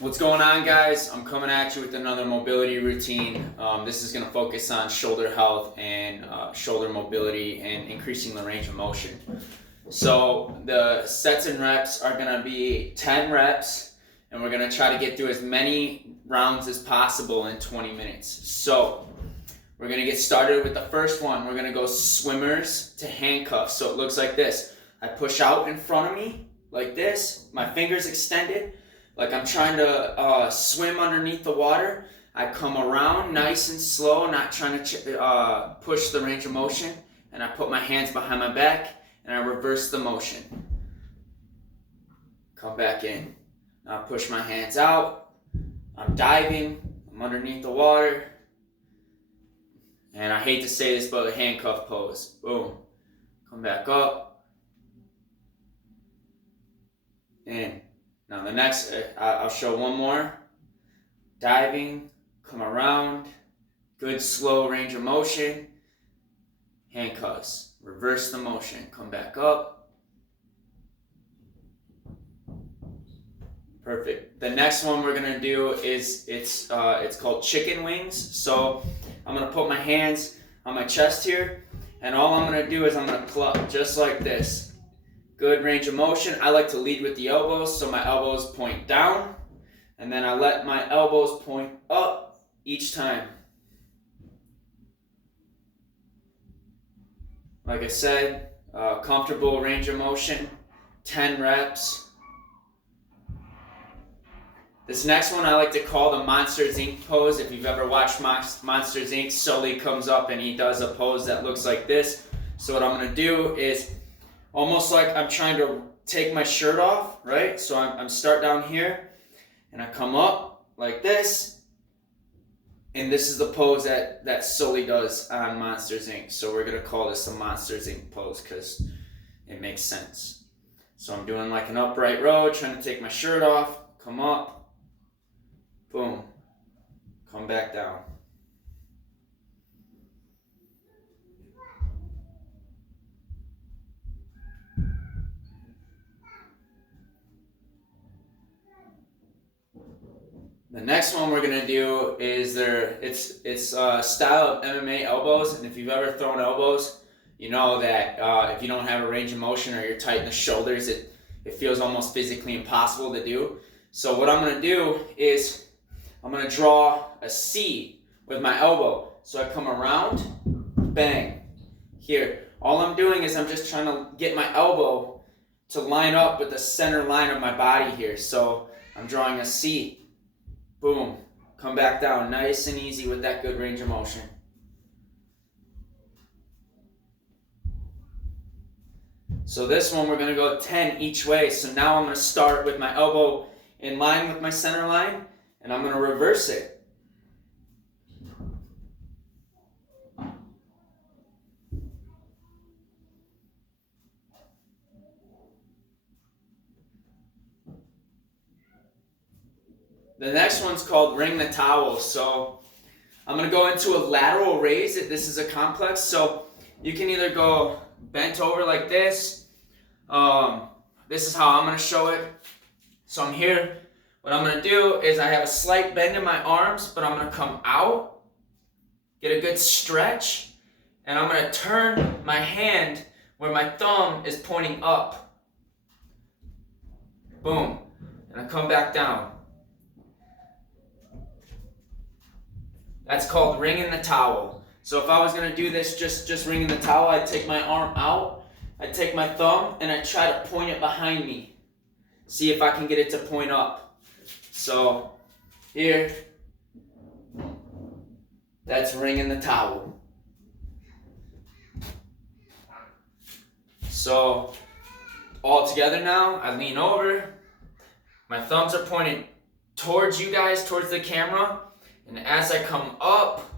What's going on, guys? I'm coming at you with another mobility routine. This is going to focus on shoulder health and shoulder mobility and increasing the range of motion. So the sets and reps are going to be 10 reps, and we're going to try to get through as many rounds as possible in 20 minutes. So we're going to get started with the first one. We're going to go swimmers to handcuffs. So it looks like this. I push out in front of me like this, my fingers extended, like I'm trying to swim underneath the water. I come around nice and slow, not trying to push the range of motion, and I put my hands behind my back and I reverse the motion. Come back in. Now push my hands out. I'm diving. I'm underneath the water. And I hate to say this, but a handcuff pose. Boom. Come back up. In. Now the next, I'll show one more. Diving, come around, good slow range of motion, handcuffs, reverse the motion, come back up. Perfect. The next one we're gonna do is, it's called chicken wings. So I'm gonna put my hands on my chest here, and all I'm gonna do is I'm gonna cluck just like this. Good range of motion. I like to lead with the elbows, so my elbows point down, and then I let my elbows point up each time. Like I said, comfortable range of motion, 10 reps. This next one I like to call the Monsters Inc. pose. If you've ever watched Monsters Inc., Sully comes up and he does a pose that looks like this. So what I'm going to do is almost like I'm trying to take my shirt off, right? So I'm start down here, and I come up like this, and this is the pose that Sully does on Monsters Inc. So we're gonna call this the Monsters Inc. pose because it makes sense. So I'm doing like an upright row, trying to take my shirt off, come up, boom, come back down. The next one we're gonna do is it's a style of MMA elbows, and if you've ever thrown elbows, you know that if you don't have a range of motion or you're tight in the shoulders, it feels almost physically impossible to do. So what I'm gonna do is I'm gonna draw a C with my elbow. So I come around, bang, here. All I'm doing is I'm just trying to get my elbow to line up with the center line of my body here. So I'm drawing a C. Boom, come back down, nice and easy with that good range of motion. So this one we're gonna go 10 each way. So now I'm gonna start with my elbow in line with my center line, and I'm gonna reverse it. The next one's called ring the towel. So I'm gonna go into a lateral raise. This is a complex. So you can either go bent over like this. This is how I'm gonna show it. So I'm here. What I'm gonna do is I have a slight bend in my arms, but I'm gonna come out, get a good stretch, and I'm gonna turn my hand where my thumb is pointing up. Boom. And I come back down. That's called ringing the towel. So if I was gonna do this just ringing the towel, I'd take my arm out, I'd take my thumb, and I'd try to point it behind me. See if I can get it to point up. So here, that's ringing the towel. So all together now, I lean over, my thumbs are pointed towards you guys, towards the camera. And as I come up,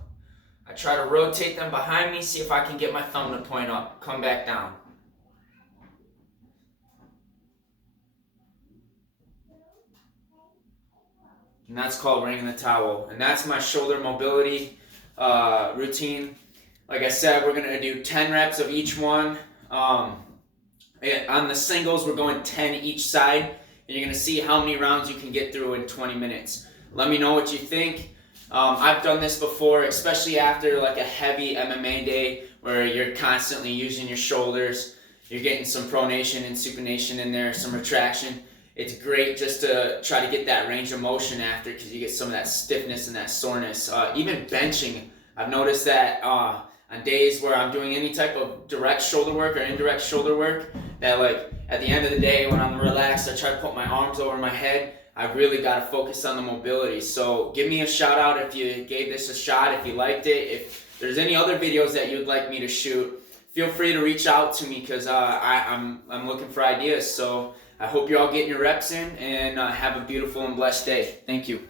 I try to rotate them behind me, see if I can get my thumb to point up. Come back down. And that's called ringing the towel. And that's my shoulder mobility routine. Like I said, we're gonna do 10 reps of each one. On the singles, we're going 10 each side. and you're gonna see how many rounds you can get through in 20 minutes. Let me know what you think. I've done this before, especially after like a heavy MMA day where you're constantly using your shoulders. You're getting some pronation and supination in there, some retraction. It's great just to try to get that range of motion after, because you get some of that stiffness and that soreness. Even benching, I've noticed that on days where I'm doing any type of direct shoulder work or indirect shoulder work, that like at the end of the day when I'm relaxed, I try to put my arms over my head. I've really got to focus on the mobility. So give me a shout out if you gave this a shot, if you liked it. If there's any other videos that you'd like me to shoot, feel free to reach out to me, because I'm looking for ideas. So I hope you're all getting your reps in, and have a beautiful and blessed day. Thank you.